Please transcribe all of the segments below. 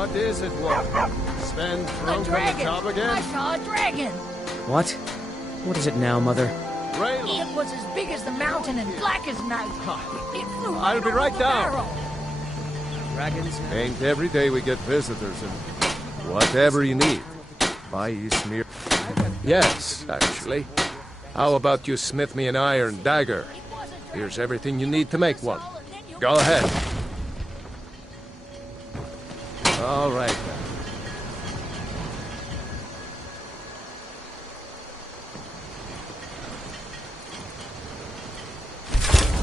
What is it, Wolf? Sven drunk on the job again? I saw a dragon! What? What is it now, Mother? Raylo! It was as big as the mountain and black as night. It flew I'll be right over the down. barrel. Dragons now? Ain't every day we get visitors, and whatever you need. Buy you smear. Yes, actually. How about you smith me an iron dagger? Here's everything you need to make one. Go ahead. All right, then.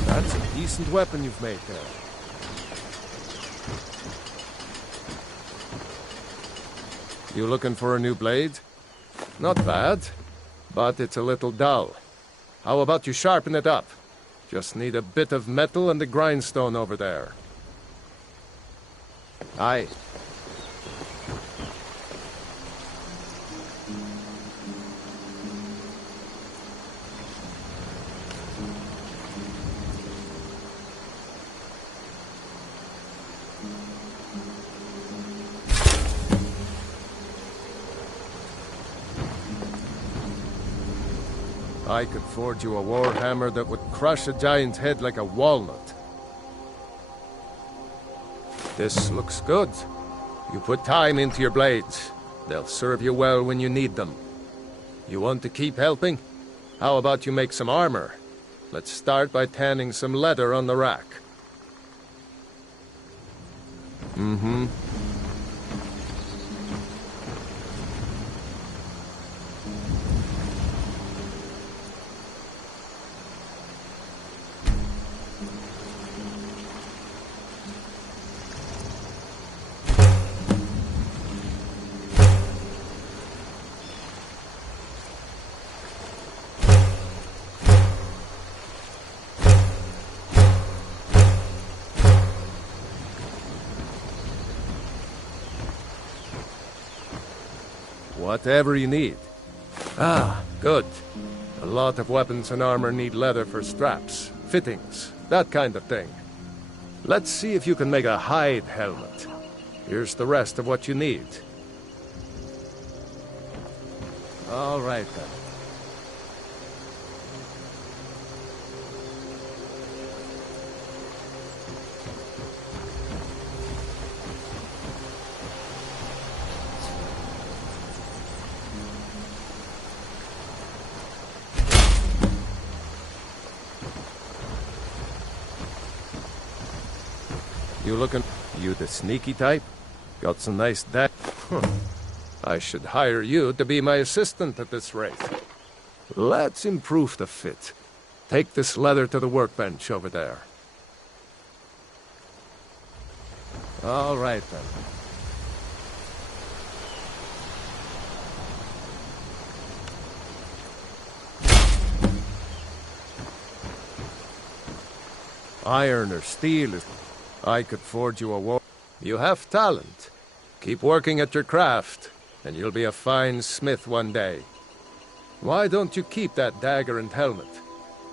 That's a decent weapon you've made there. You looking for a new blade? Not bad, but it's a little dull. How about you sharpen it up? Just need a bit of metal and a grindstone over there. Aye. I could forge you a warhammer that would crush a giant's head like a walnut. This looks good. You put time into your blades. They'll serve you well when you need them. You want to keep helping? How about you make some armor? Let's start by tanning some leather on the rack. Mm-hmm. Whatever you need. Ah, good. A lot of weapons and armor need leather for straps, fittings, that kind of thing. Let's see if you can make a hide helmet. Here's the rest of what you need. All right, then. You the sneaky type? Got some nice I should hire you to be my assistant at this rate. Let's improve the fit. Take this leather to the workbench over there. All right, then. Iron or steel is... I could forge you a war. You have talent. Keep working at your craft, and you'll be a fine smith one day. Why don't you keep that dagger and helmet?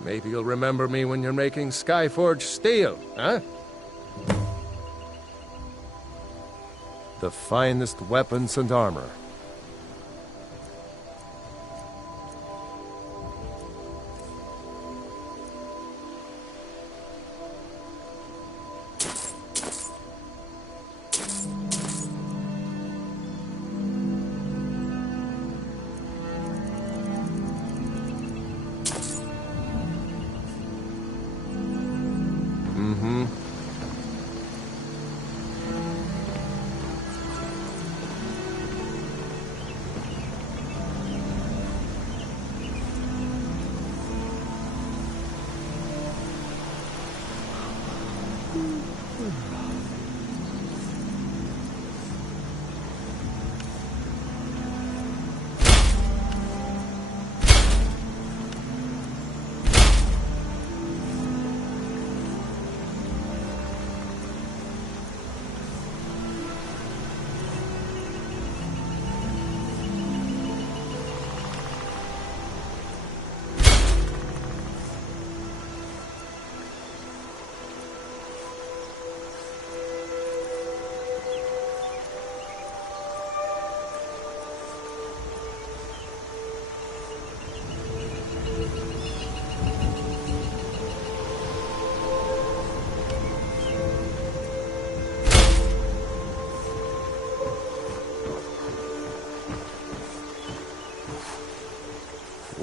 Maybe you'll remember me when you're making Skyforged steel, huh? The finest weapons and armor.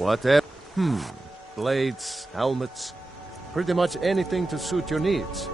Whatever. Blades, helmets, pretty much anything to suit your needs.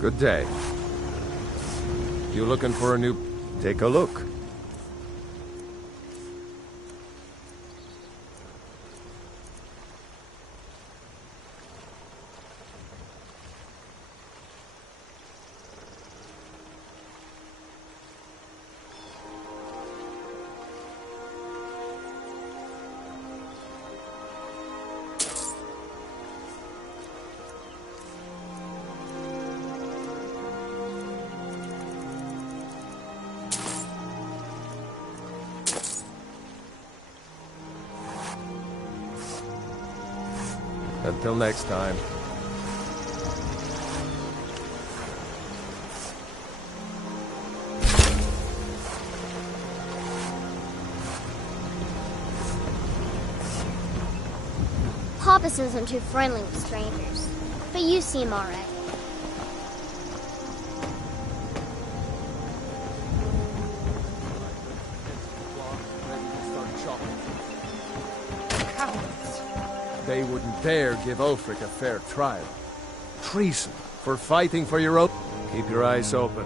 Good day. You looking for a new... Take a look. Until next time. Hoppus isn't too friendly with strangers, but you seem alright. They wouldn't dare give Ulfric a fair trial. Treason for fighting for your own... Keep your eyes open.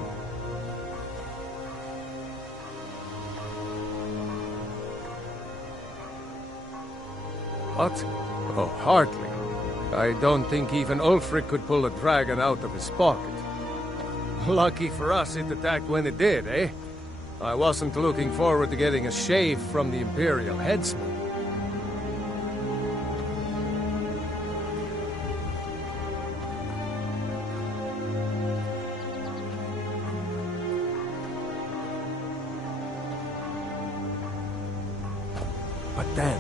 What? Oh, hardly. I don't think even Ulfric could pull a dragon out of his pocket. Lucky for us it attacked when it did, eh? I wasn't looking forward to getting a shave from the Imperial headsman.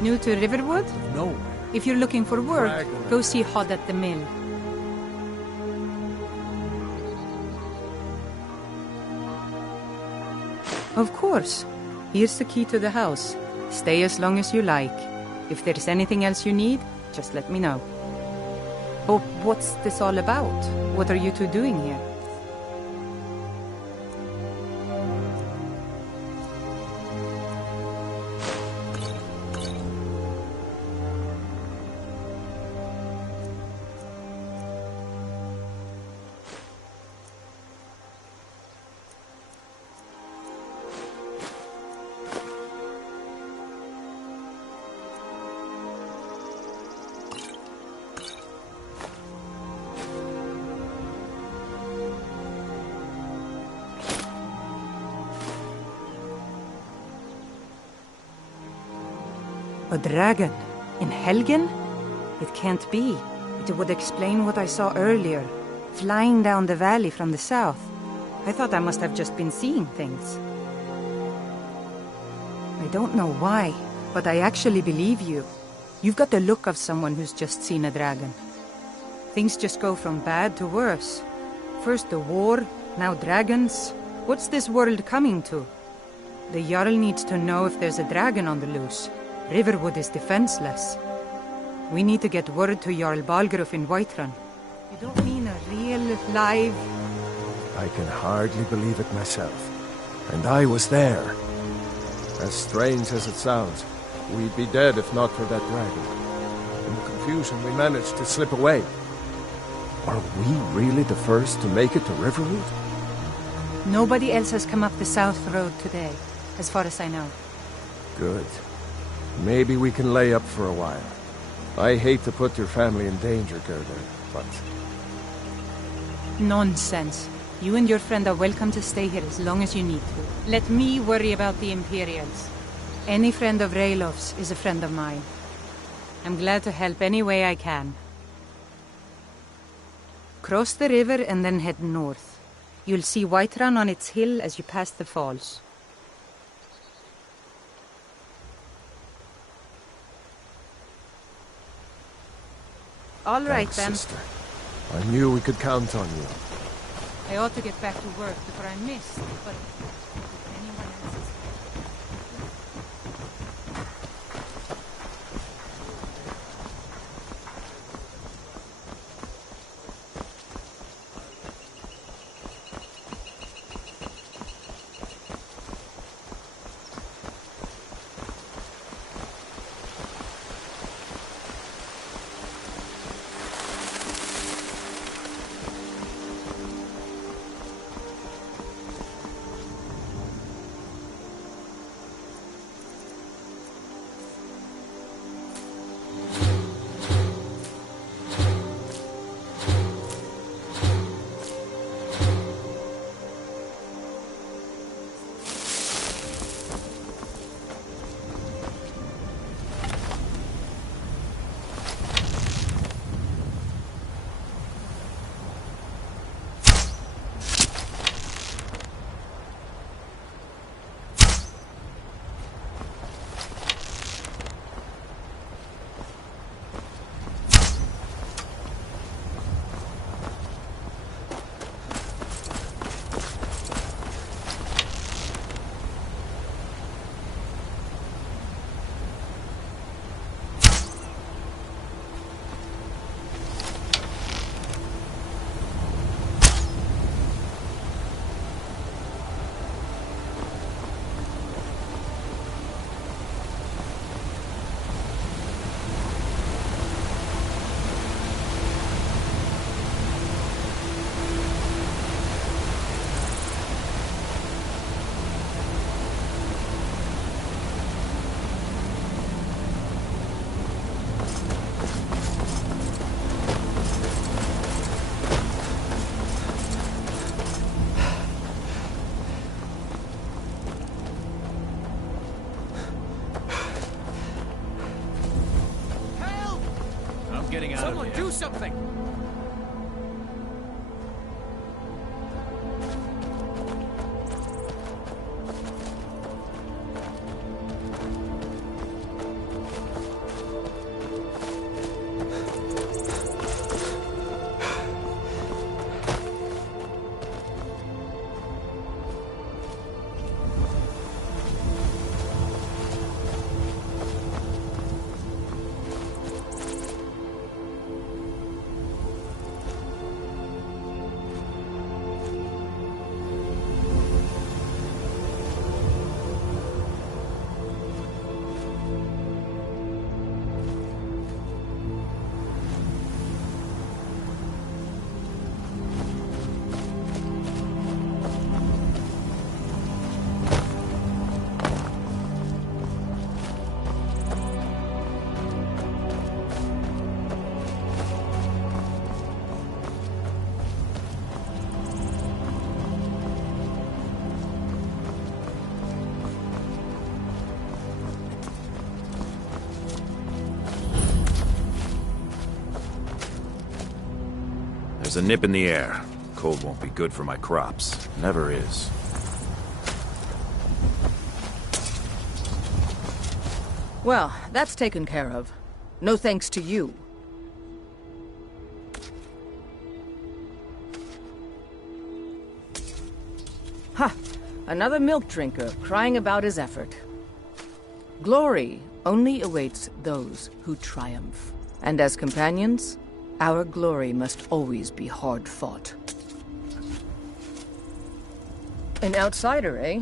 New to Riverwood? Nowhere. If you're looking for work, Dragon. go see Hod at the mill. Of course. Here's the key to the house. Stay as long as you like. If there's anything else you need, just let me know. Oh, what's this all about? What are you two doing here? A dragon? In Helgen? It can't be. It would explain what I saw earlier, flying down the valley from the south. I thought I must have just been seeing things. I don't know why, but I actually believe you. You've got the look of someone who's just seen a dragon. Things just go from bad to worse. First the war, now dragons. What's this world coming to? The Jarl needs to know if there's a dragon on the loose. Riverwood is defenseless. We need to get word to Jarl Balgruuf in Whiterun. You don't mean a real, live... I can hardly believe it myself. And I was there. As strange as it sounds, we'd be dead if not for that dragon. And confusion, we managed to slip away. Are we really the first to make it to Riverwood? Nobody else has come up the South Road today, as far as I know. Good. Maybe we can lay up for a while. I hate to put your family in danger, Gerda, but... Nonsense. You and your friend are welcome to stay here as long as you need to. Let me worry about the Imperials. Any friend of Raylof's is a friend of mine. I'm glad to help any way I can. Cross the river and then head north. You'll see Whiterun on its hill as you pass the falls. All right, Thanks, then. sister. I knew we could count on you. I ought to get back to work before I miss, but... if anyone else is... Getting out Someone of here. do something! There's a nip in the air. Cold won't be good for my crops. Never is. Well, that's taken care of. No thanks to you. Ha! Another milk drinker crying about his effort. Glory only awaits those who triumph. And as companions, our glory must always be hard-fought. An outsider, eh?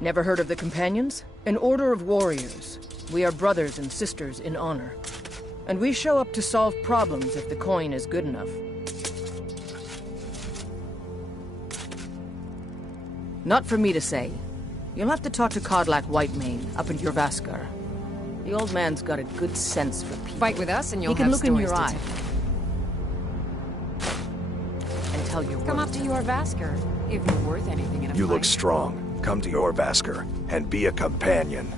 Never heard of the Companions? An order of warriors. We are brothers and sisters in honor. And we show up to solve problems if the coin is good enough. Not for me to say. You'll have to talk to Kodlak Whitemane up in Jorvaskar. The old man's got a good sense for people. Fight with us and you'll he can have look in stories your to eye. And tell your Come up to your Vasker, if you're worth anything in a You fight. look strong. Come to your Vasker and be a companion.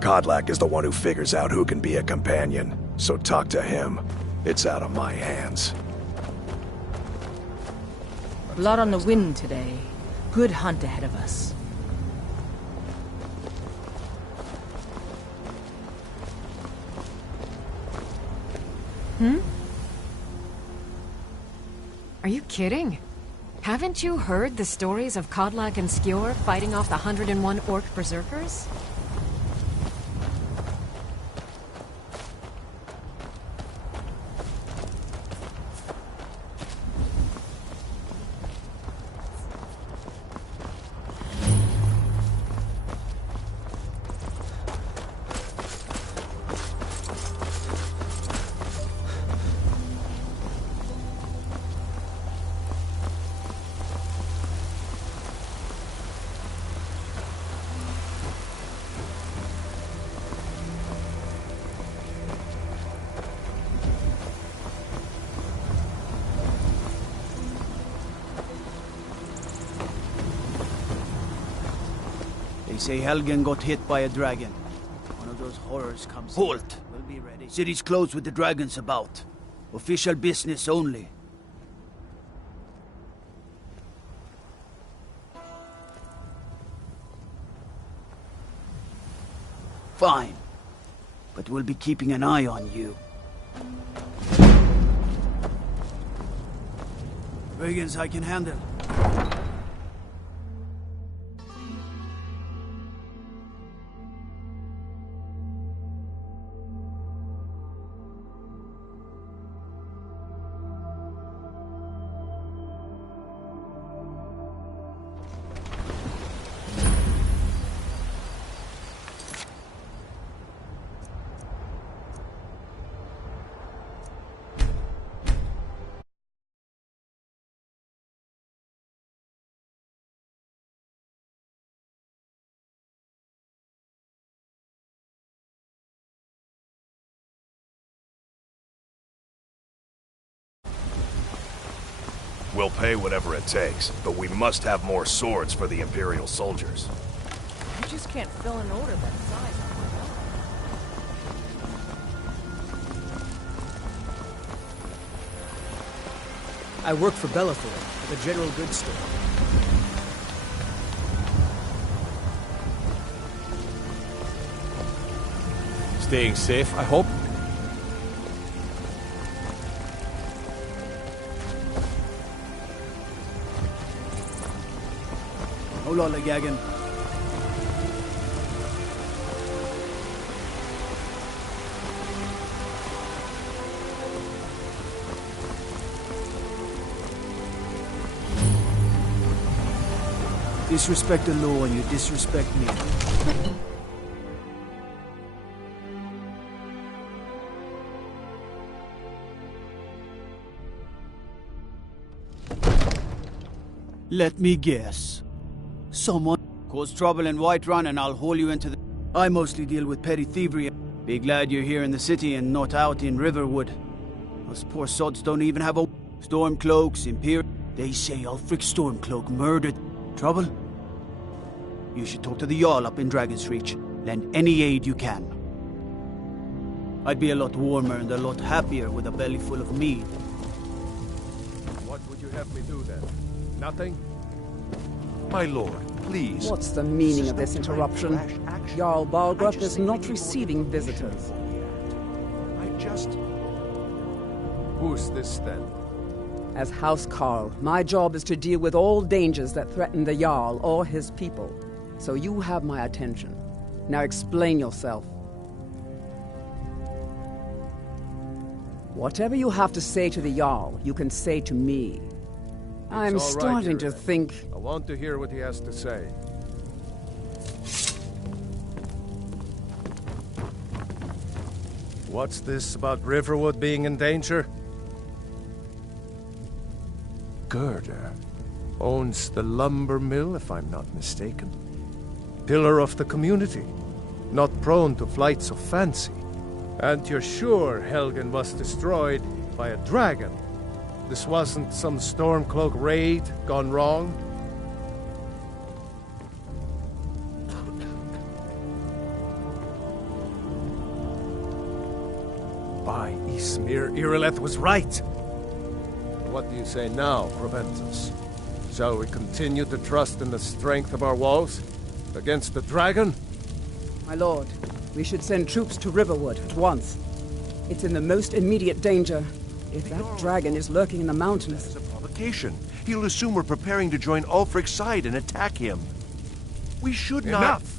Kodlak is the one who figures out who can be a companion, so talk to him. It's out of my hands. Blood on the wind today. Good hunt ahead of us. Are you kidding? Haven't you heard the stories of Kodlak and Skjor fighting off the 101 orc berserkers? They say Helgen got hit by a dragon. One of those horrors comes. Halt! We'll be ready. City's closed with the dragons about. Official business only. Fine. But we'll be keeping an eye on you. Dragons I can handle. We'll pay whatever it takes, but we must have more swords for the Imperial soldiers. You just can't fill an order that size. I work for Bellathor, the general goods store. Staying safe, I hope? Hola, Gagan. Disrespect the law and you disrespect me. Let me guess. Someone cause trouble in Whiterun and I'll haul you into the... I mostly deal with petty thievery. Be glad you're here in the city and not out in Riverwood. Those poor sods don't even have a... Stormcloaks, Imperial... They say Ulfric Stormcloak murdered... Trouble? You should talk to the Jarl up in Dragon's Reach. Lend any aid you can. I'd be a lot warmer and a lot happier with a belly full of mead. What would you have me do then? Nothing? My lord, please. What's the meaning of this interruption? Jarl Balgruuf is not receiving visitors. Who's this then? As House Carl, my job is to deal with all dangers that threaten the Jarl or his people. So you have my attention. Now explain yourself. Whatever you have to say to the Jarl, you can say to me. I'm It's all right, starting to Irene. think... I want to hear what he has to say. What's this about Riverwood being in danger? Gerda owns the lumber mill, if I'm not mistaken. Pillar of the community, not prone to flights of fancy. And you're sure Helgen was destroyed by a dragon? This wasn't some Stormcloak raid gone wrong? By Ysmir, Irileth was right. What do you say now, Proventus? Shall we continue to trust in the strength of our walls against the dragon? My lord, we should send troops to Riverwood at once. It's in the most immediate danger. If that dragon is lurking in the mountains... It's a provocation. He'll assume we're preparing to join Ulfric's side and attack him. We should not... Enough!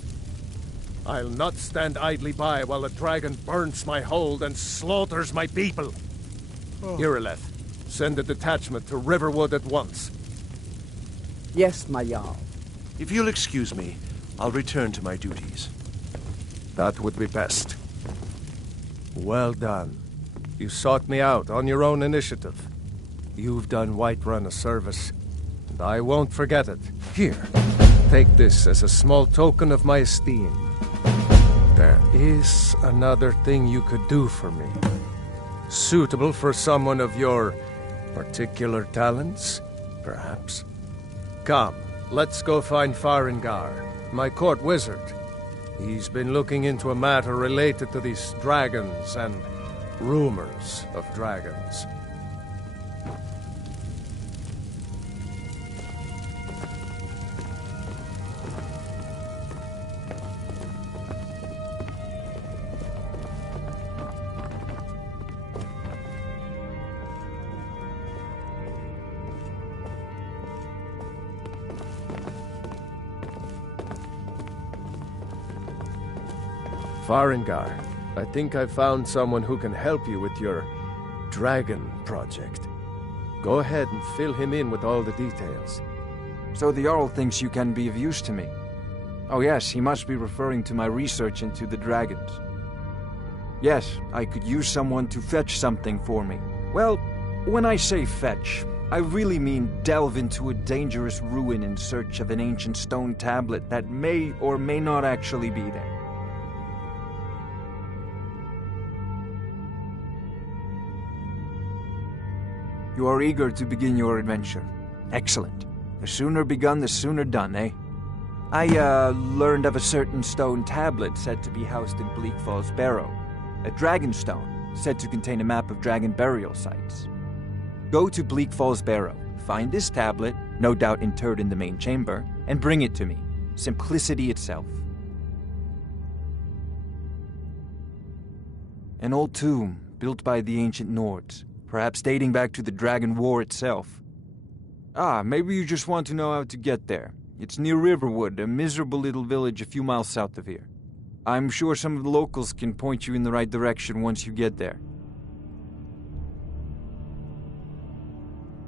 I'll not stand idly by while the dragon burns my hold and slaughters my people. Irileth, send a detachment to Riverwood at once. Yes, my Jarl. If you'll excuse me, I'll return to my duties. That would be best. Well done. You sought me out on your own initiative. You've done Whiterun a service, and I won't forget it. Here, take this as a small token of my esteem. There is another thing you could do for me. Suitable for someone of your particular talents, perhaps. Come, let's go find Farengar, my court wizard. He's been looking into a matter related to these dragons and rumors of dragons. Farengar, I think I found someone who can help you with your dragon project. Go ahead and fill him in with all the details. So the Jarl thinks you can be of use to me. Oh yes, he must be referring to my research into the dragons. Yes, I could use someone to fetch something for me. Well, when I say fetch, I really mean delve into a dangerous ruin in search of an ancient stone tablet that may or may not actually be there. You are eager to begin your adventure. Excellent. The sooner begun, the sooner done, eh? I, learned of a certain stone tablet said to be housed in Bleak Falls Barrow. A dragon stone, said to contain a map of dragon burial sites. Go to Bleak Falls Barrow, find this tablet, no doubt interred in the main chamber, and bring it to me. Simplicity itself. An old tomb, built by the ancient Nords. Perhaps dating back to the Dragon War itself. Ah, maybe you just want to know how to get there. It's near Riverwood, a miserable little village a few miles south of here. I'm sure some of the locals can point you in the right direction once you get there.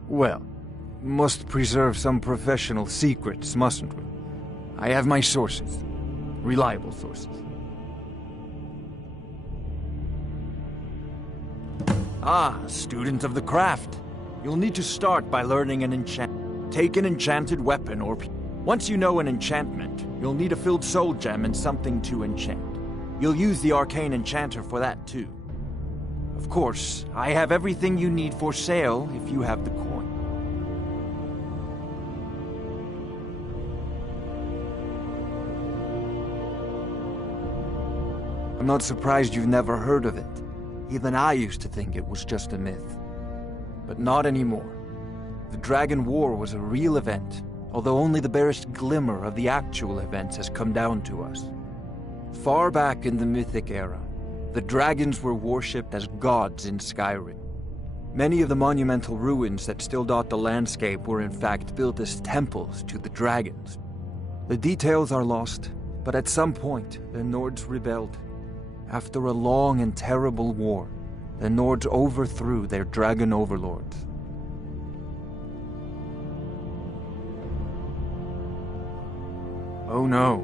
Well, must preserve some professional secrets, mustn't we? I have my sources. Reliable sources. Ah, student of the craft. You'll need to start by learning an enchant. Take an enchanted weapon or... Once you know an enchantment, you'll need a filled soul gem and something to enchant. You'll use the arcane enchanter for that too. Of course, I have everything you need for sale if you have the coin. I'm not surprised you've never heard of it. Even I used to think it was just a myth. But not anymore. The Dragon War was a real event, although only the barest glimmer of the actual events has come down to us. Far back in the Mythic era, the dragons were worshipped as gods in Skyrim. Many of the monumental ruins that still dot the landscape were in fact built as temples to the dragons. The details are lost, but at some point, the Nords rebelled. After a long and terrible war, the Nords overthrew their dragon overlords. Oh no,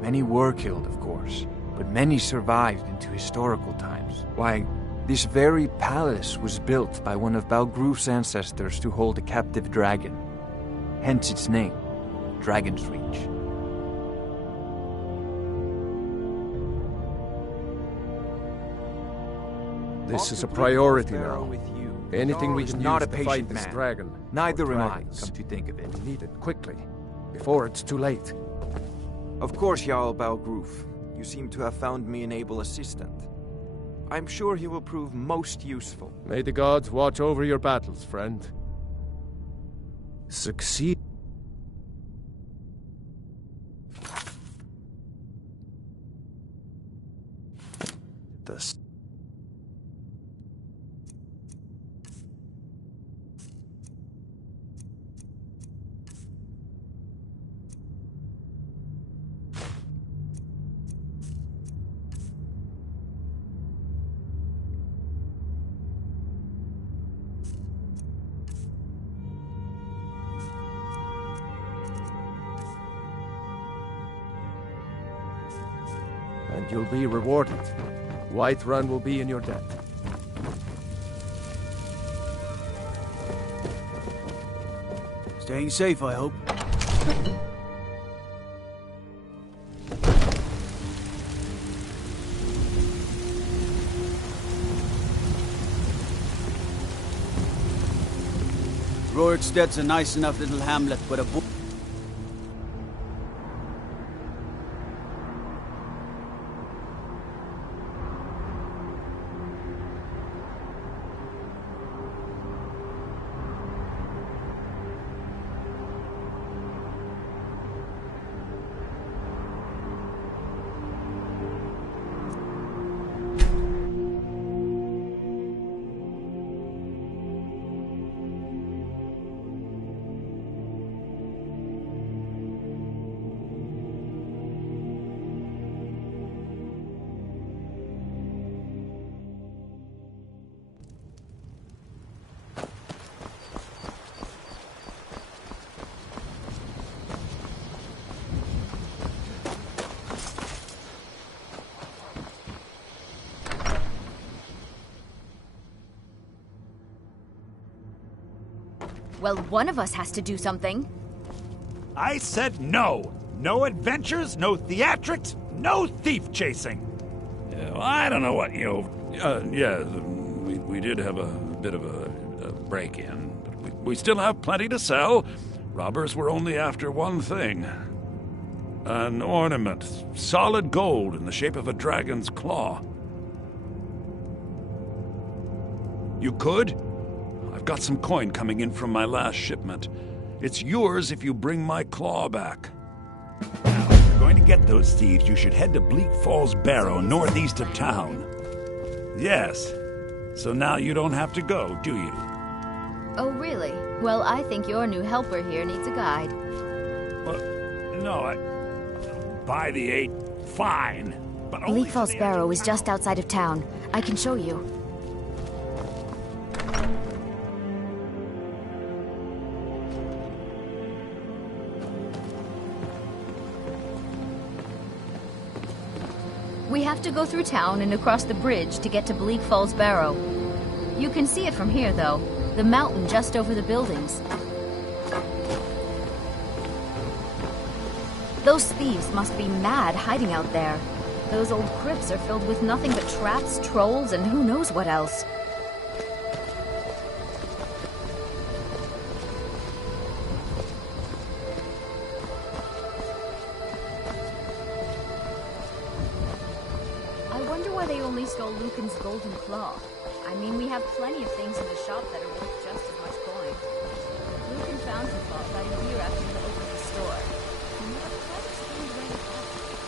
many were killed, of course, but many survived into historical times. Why, this very palace was built by one of Balgroof's ancestors to hold a captive dragon. Hence its name, Dragon's Reach. This is a priority now. Anything we can use to fight this dragon. Neither am I, come to think of it. We need it quickly, before it's too late. Of course, Jarl Balgroof. You seem to have found me an able assistant. I'm sure he will prove most useful. May the gods watch over your battles, friend. Succeed. This. And you'll be rewarded. Whiterun will be in your debt. Staying safe, I hope. Roriksted's a nice enough little hamlet, but a Well, one of us has to do something. I said no. No adventures, no theatrics, no thief chasing. Yeah, well, I don't know what, we did have a bit of a break-in, but we still have plenty to sell. Robbers were only after one thing. An ornament, solid gold in the shape of a dragon's claw. You could? I've got some coin coming in from my last shipment. It's yours if you bring my claw back. Now, if you're going to get those thieves, you should head to Bleak Falls Barrow, northeast of town. Yes. So now you don't have to go, do you? Oh, really? Well, I think your new helper here needs a guide. No, by the 8, fine. But Bleak Falls Barrow is just outside of town. I can show you. We have to go through town and across the bridge to get to Bleak Falls Barrow. You can see it from here, though. The mountain just over the buildings. Those thieves must be mad hiding out there. Those old crypts are filled with nothing but traps, trolls, and who knows what else. Stole Lucan's golden claw. I mean, we have plenty of things in the shop that are worth just as much coin. Lucan found the claw about a year after he opened the store. And what a quite strange way to find it.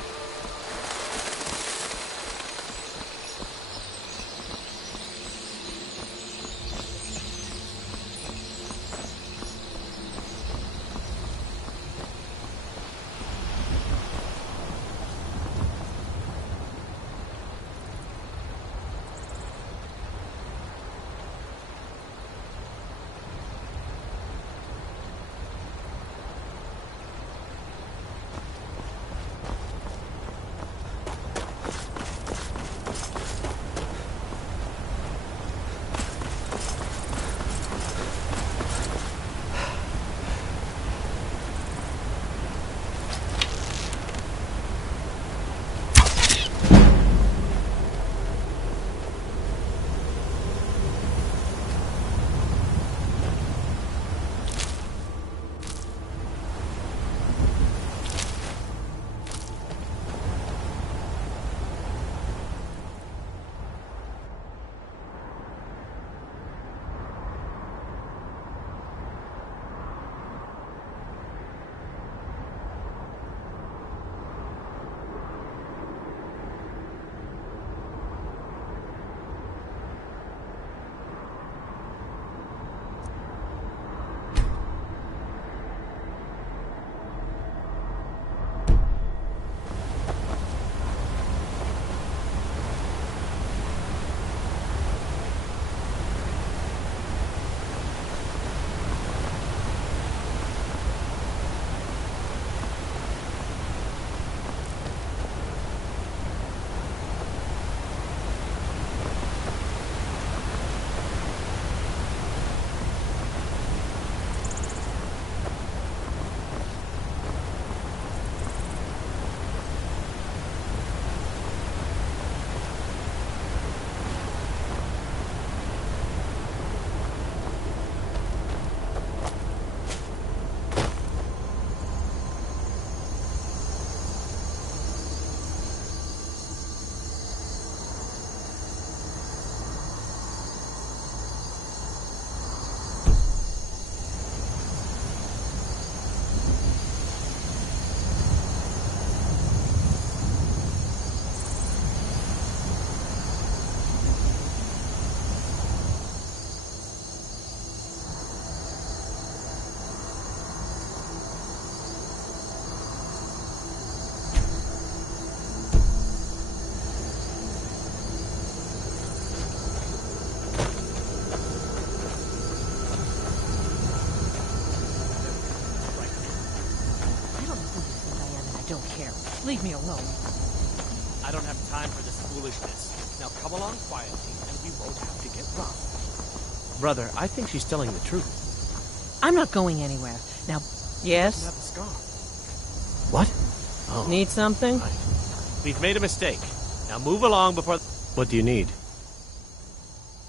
don't care. Leave me alone. I don't have time for this foolishness. Now come along quietly, and we won't have to get robbed. Brother, I think she's telling the truth. I'm not going anywhere. Now, yes? You have the scar. What? Oh. Need something? We've made a mistake. Now move along before... What do you need?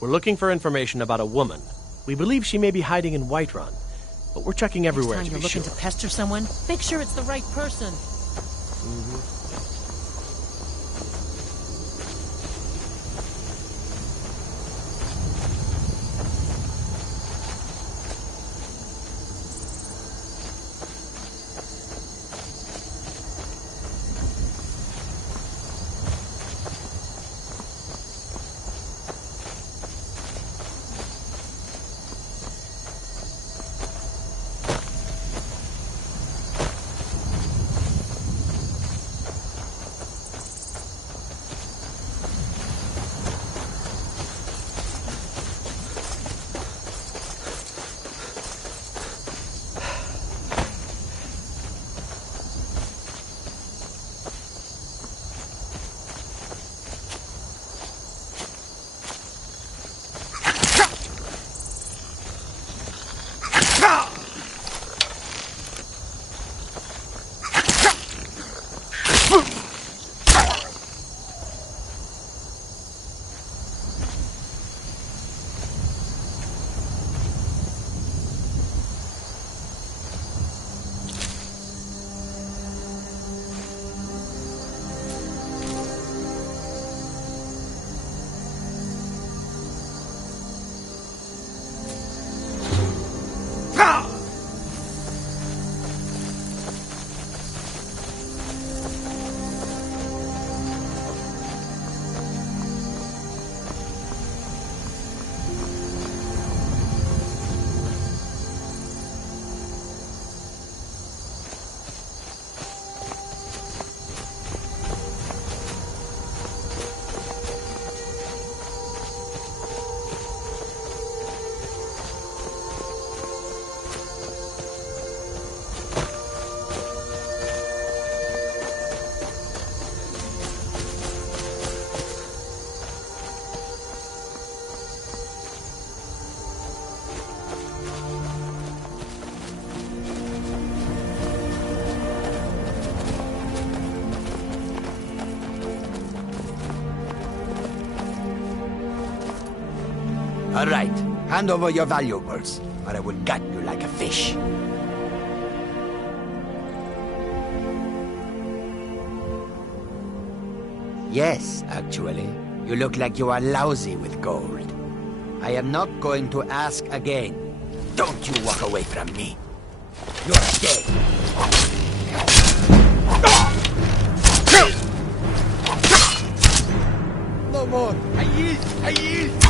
We're looking for information about a woman. We believe she may be hiding in Whiterun, but we're checking everywhere Next time you're looking to pester someone, make sure it's the right person. All right, hand over your valuables, or I will gut you like a fish. Yes, actually. You look like you are lousy with gold. I am not going to ask again. Don't you walk away from me. You're dead. No more. I yield. I yield.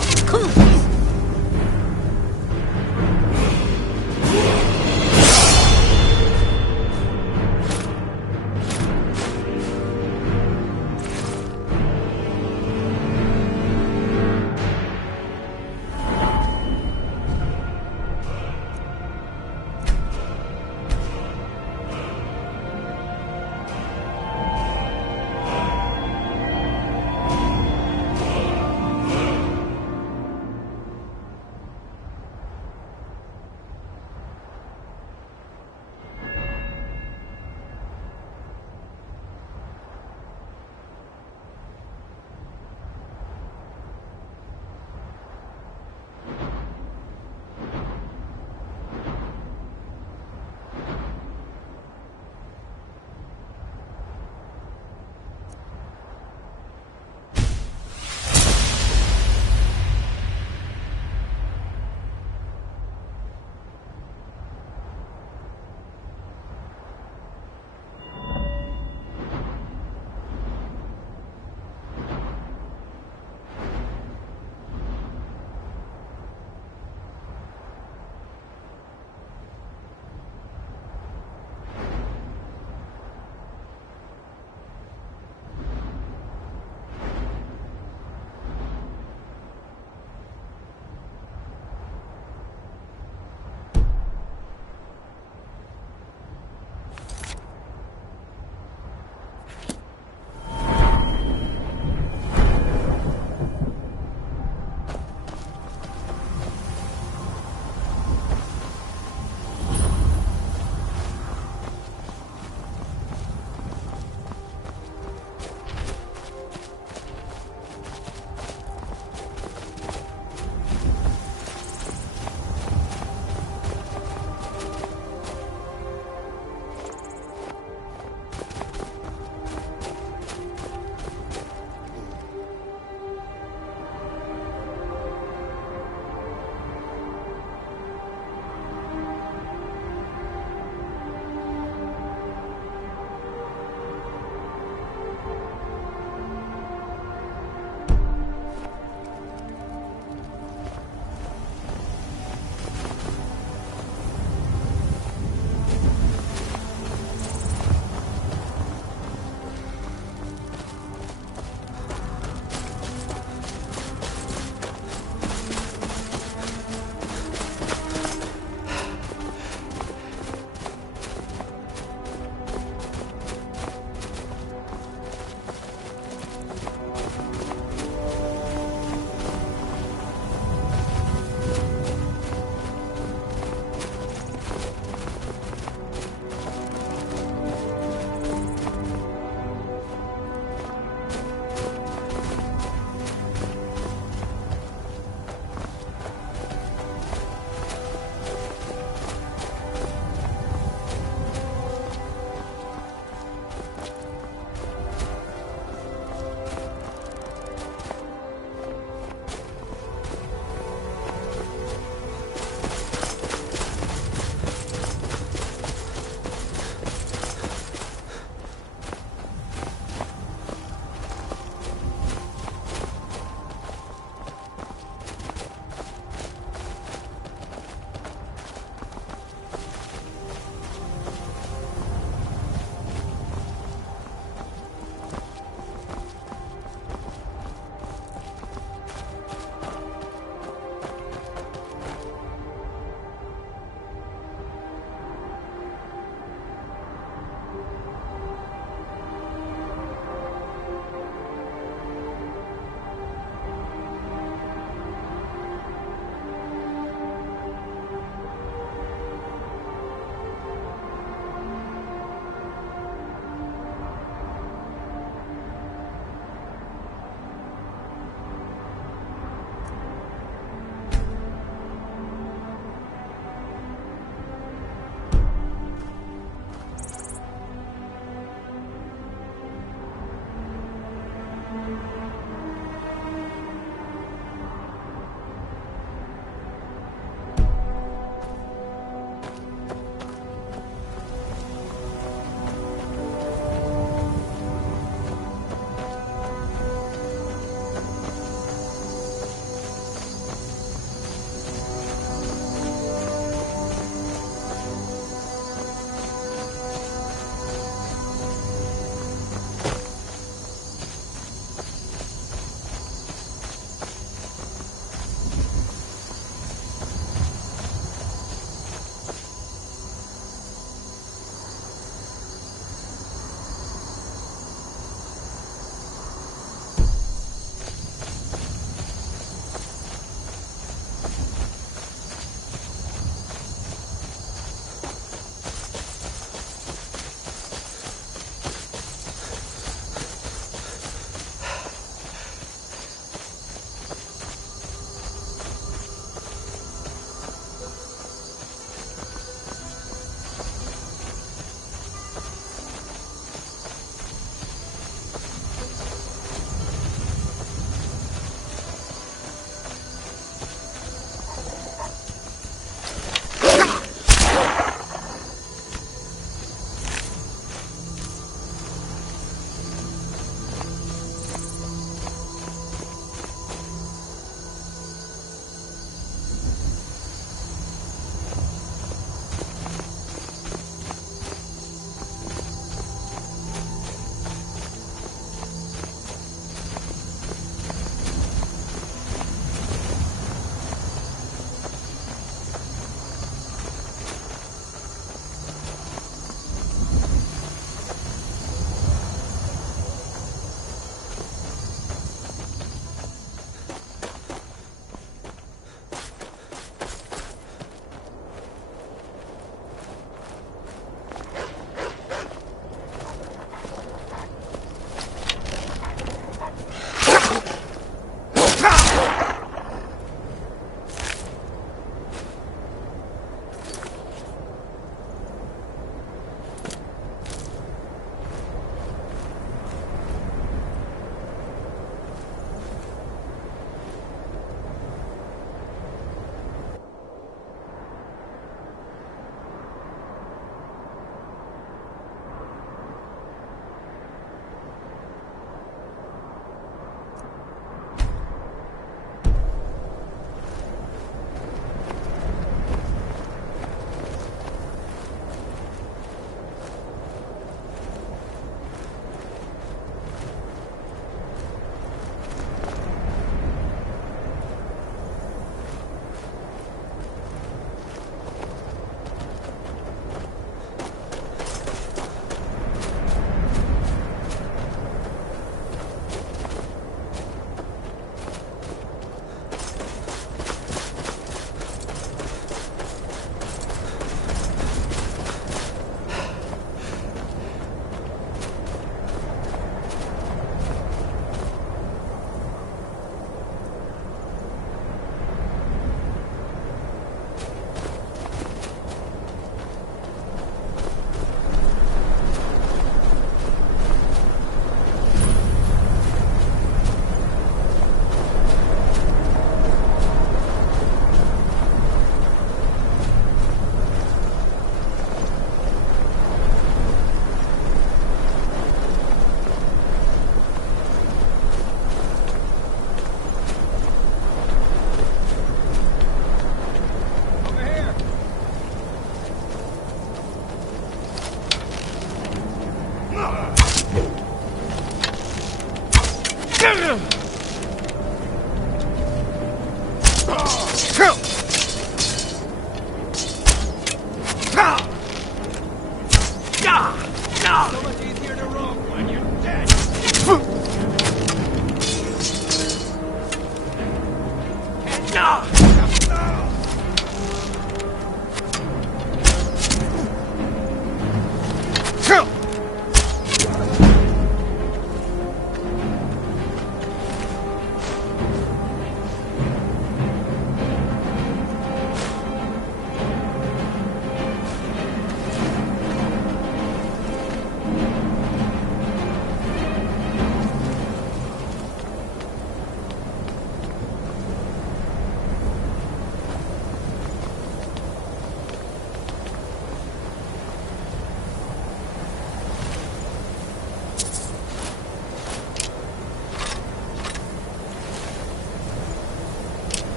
So much easier to roam when you're dead.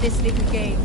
This little game.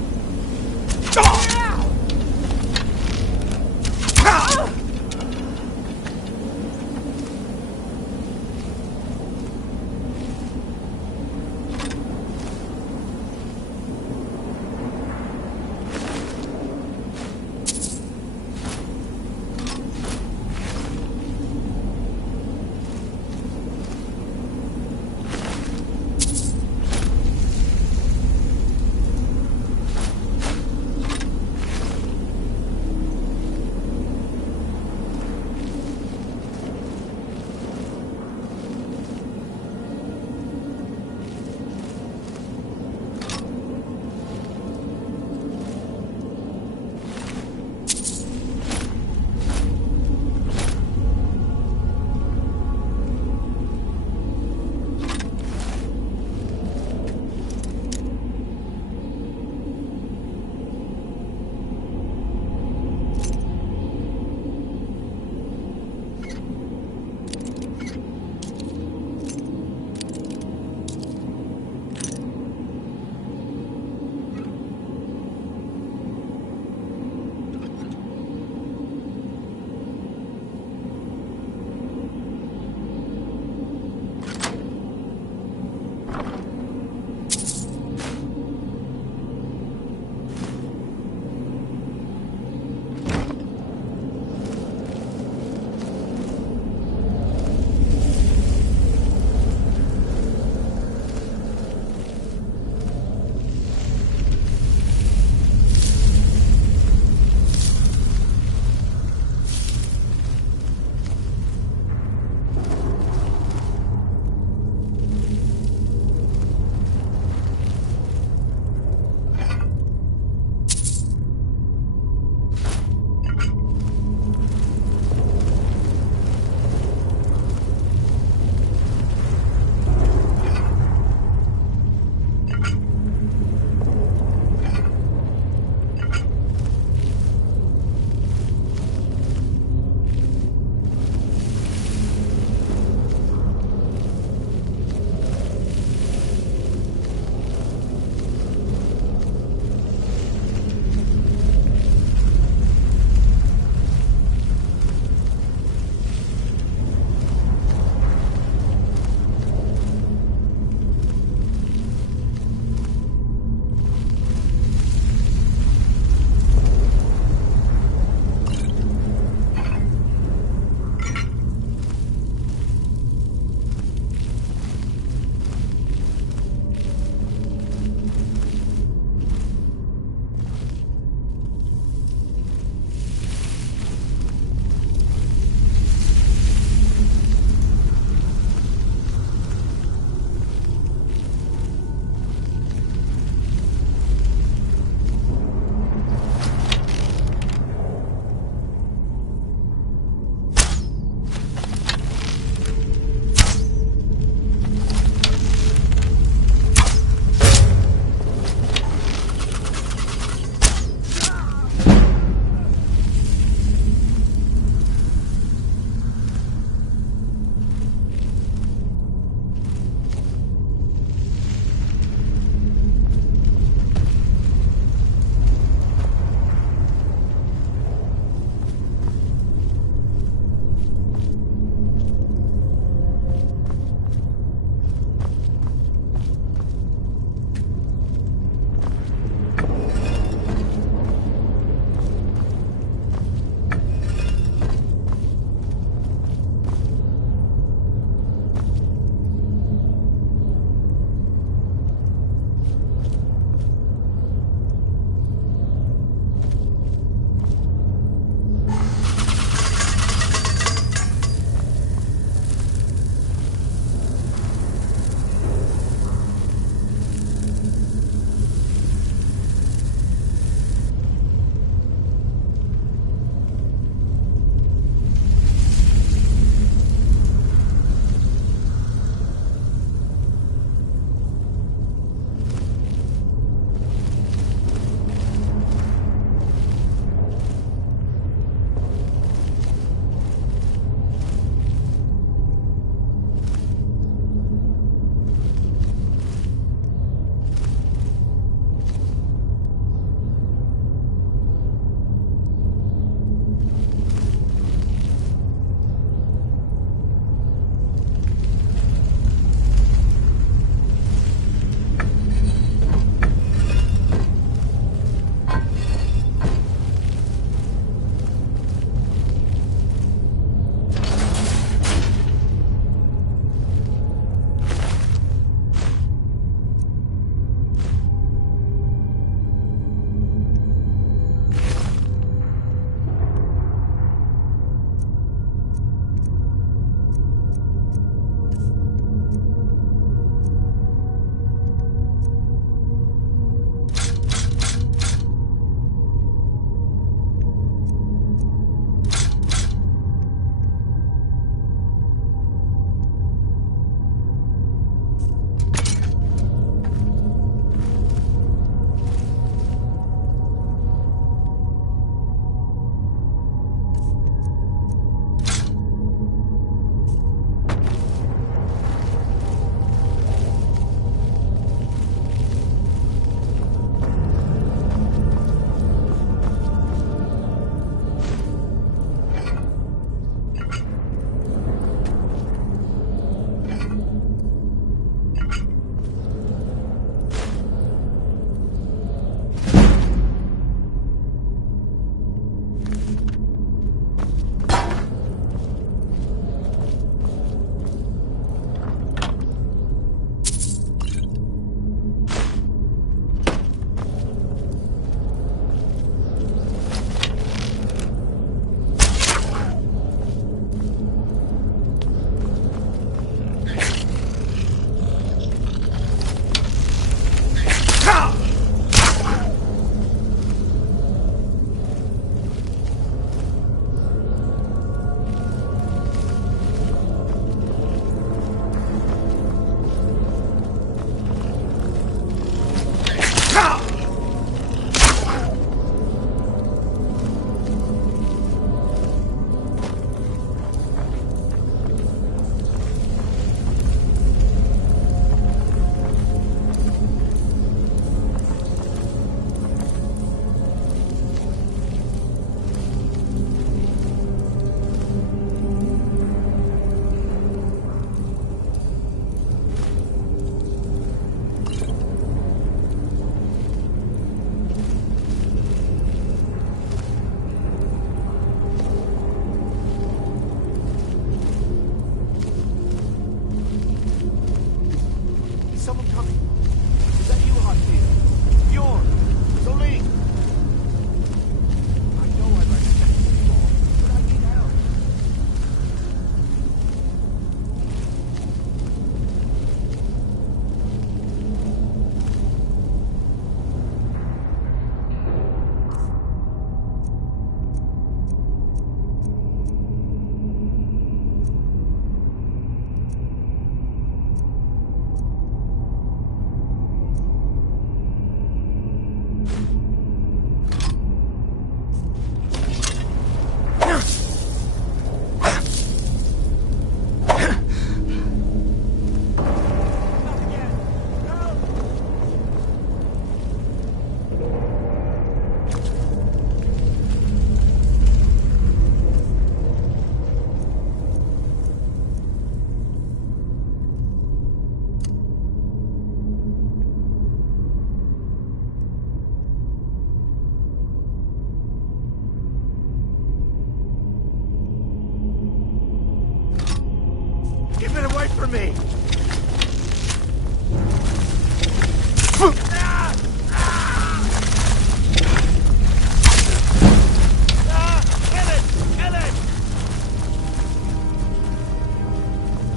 from me!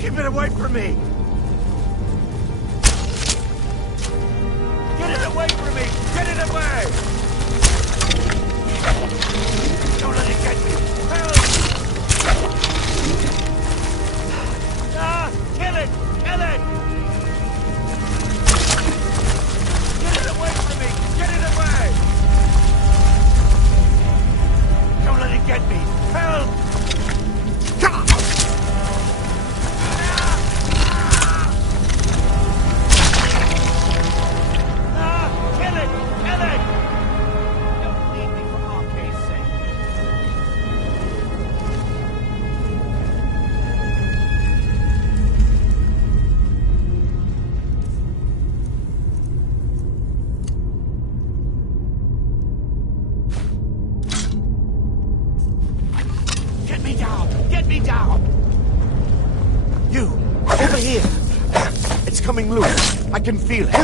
Keep it away from me! Get it away from me! Get it away! Don't let it get me! Help! Kill it! Kill it! Get it away from me! Get it away! Don't let it get me! Help! Loose. I can feel it.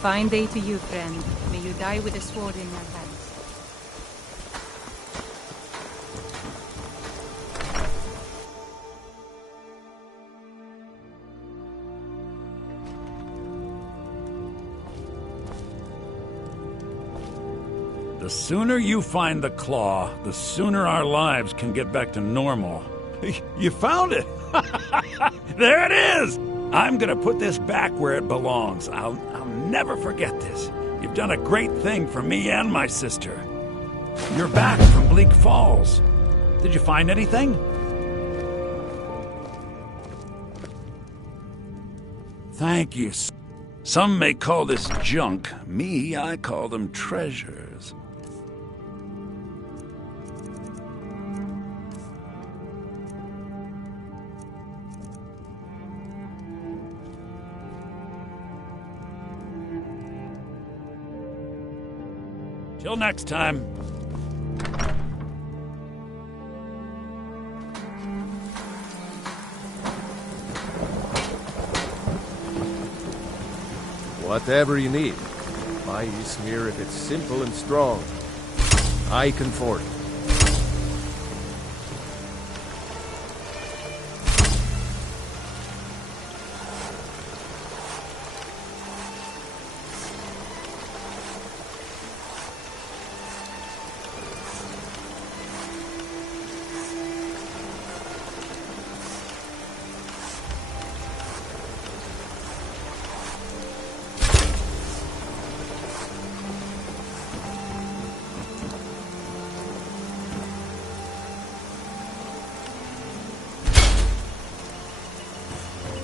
fine day to you, friend. May you die with a sword in your hands. The sooner you find the claw, the sooner our lives can get back to normal. You found it! There it is! I'm gonna put this back where it belongs. I'll never forget this. You've done a great thing for me and my sister. You're back from Bleak Falls. Did you find anything? Thank you. Some may call this junk. Me, I call them treasures. Till next time. Whatever you need. Buy Ysmir if it's simple and strong. I can afford it.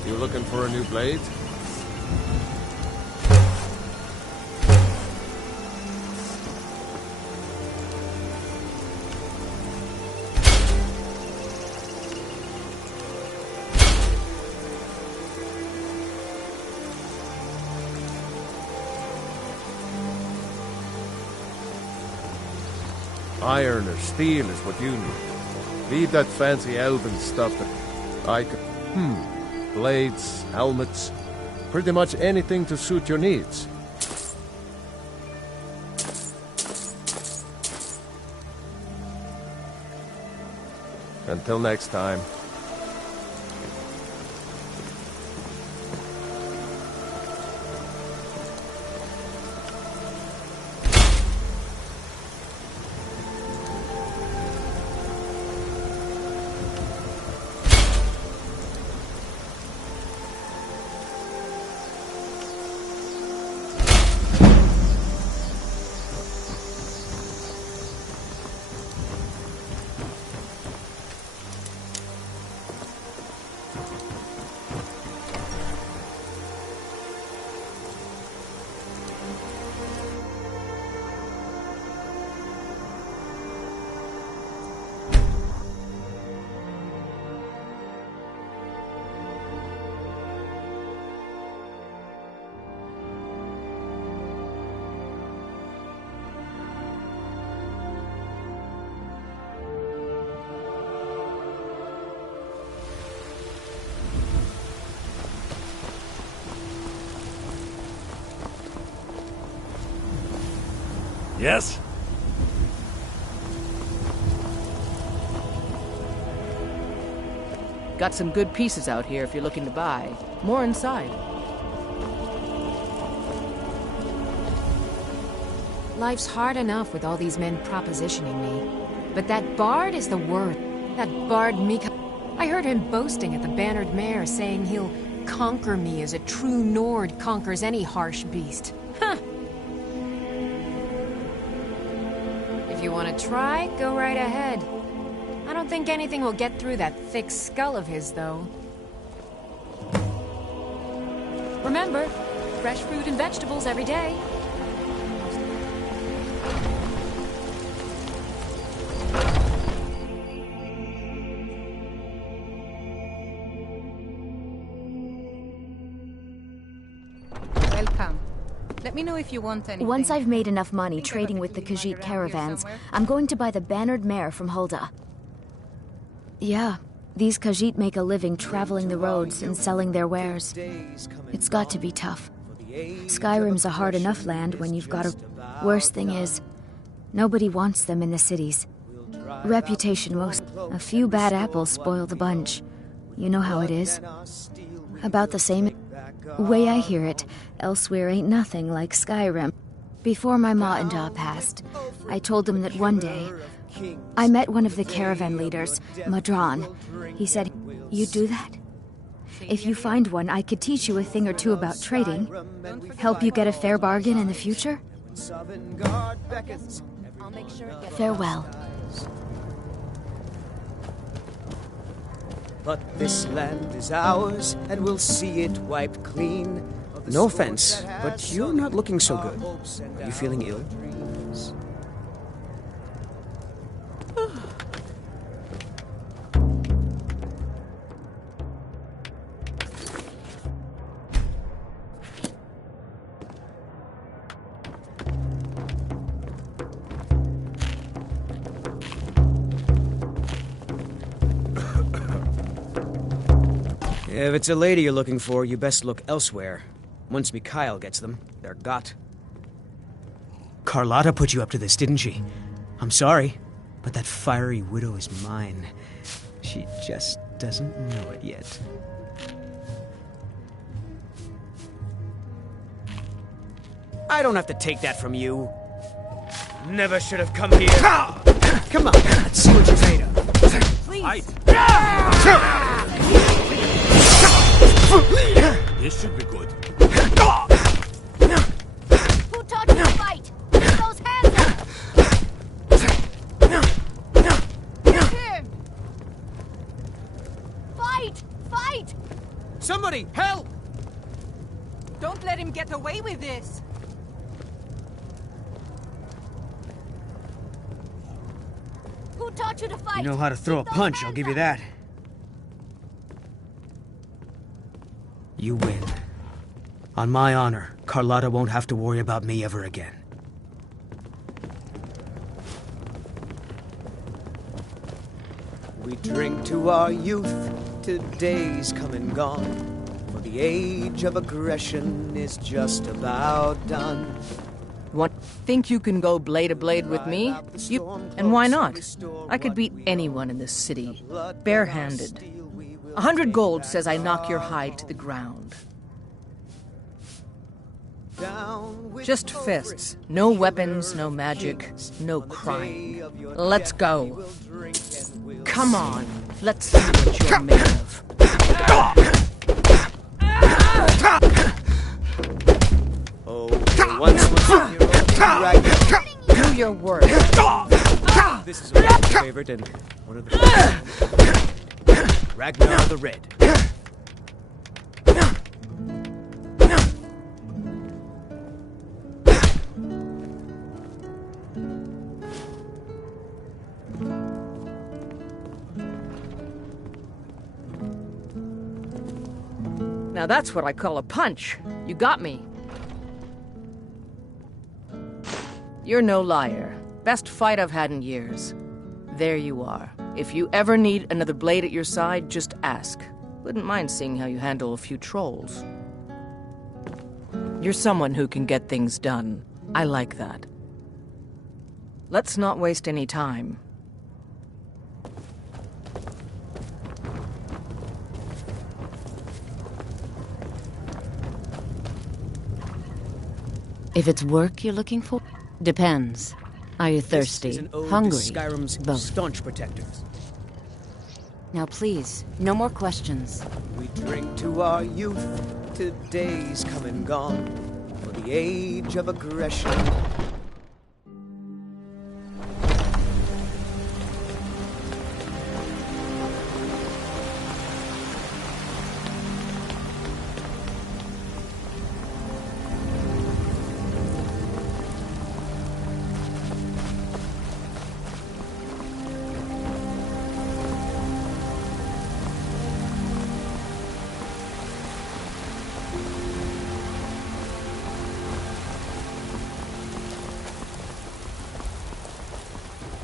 You looking for a new blade? Iron or steel is what you need. Leave that fancy elven stuff that I could... Blades, helmets, pretty much anything to suit your needs. Until next time. Yes? Got some good pieces out here if you're looking to buy. More inside. Life's hard enough with all these men propositioning me. But that bard is the word. That bard Mika... I heard him boasting at the Bannered Mare, saying he'll conquer me as a true Nord conquers any harsh beast. Huh. If you want to try, go right ahead. I don't think anything will get through that thick skull of his, though. Remember, fresh fruit and vegetables every day. Welcome. Let me know if you want anything. Once I've made enough money trading with the Khajiit caravans, I'm going to buy the Bannered Mare from Hulda. Yeah, these Khajiit make a living traveling the roads and selling their wares. It's got to be tough. Skyrim's a hard enough land when you've got a... Worst thing is, nobody wants them in the cities. Reputation most... A few bad apples spoil the bunch. You know how it is. About the same... Way I hear it, elsewhere ain't nothing like Skyrim. Before my ma and da passed, I told them that one day, I met one of the caravan leaders, Madron. He said, "You'd do that? If you find one, I could teach you a thing or two about trading. Help you get a fair bargain in the future? Farewell." But this land is ours, and we'll see it wiped clean. No offense, but you're not looking so good. Are you feeling ill? If it's a lady you're looking for, you best look elsewhere. Once Mikhail gets them, they're got. Carlotta put you up to this, didn't she? I'm sorry, but that fiery widow is mine. She just doesn't know it yet. I don't have to take that from you. Never should have come here. Come on, let's see what you're made of. Please. This should be good. Who taught you to fight? Get those hands up! Here! Fight! Fight! Somebody, help! Don't let him get away with this. Who taught you to fight? You know how to throw a punch, I'll give you that. You win. On my honor, Carlotta won't have to worry about me ever again. We drink to our youth, today's come and gone. For the age of aggression is just about done. What? Think you can go blade to blade with me? And why not? I could beat anyone in this city, barehanded. 100 gold says I knock your hide to the ground. Just fists. No weapons, no magic, no crying. Let's go. Come on, let's see what you're made of. Oh, once was right. Do your work. This is my favorite and one of the Ragnar the Red. Now that's what I call a punch. You got me. You're no liar. Best fight I've had in years. There you are. If you ever need another blade at your side, just ask. Wouldn't mind seeing how you handle a few trolls. You're someone who can get things done. I like that. Let's not waste any time. If it's work you're looking for, depends. Are you thirsty? Hungry? Skyrim's Both. staunch protectors. Now please, no more questions. We drink to our youth, today's come and gone. For the age of aggression.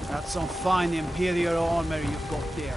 That's some fine Imperial armor you've got there.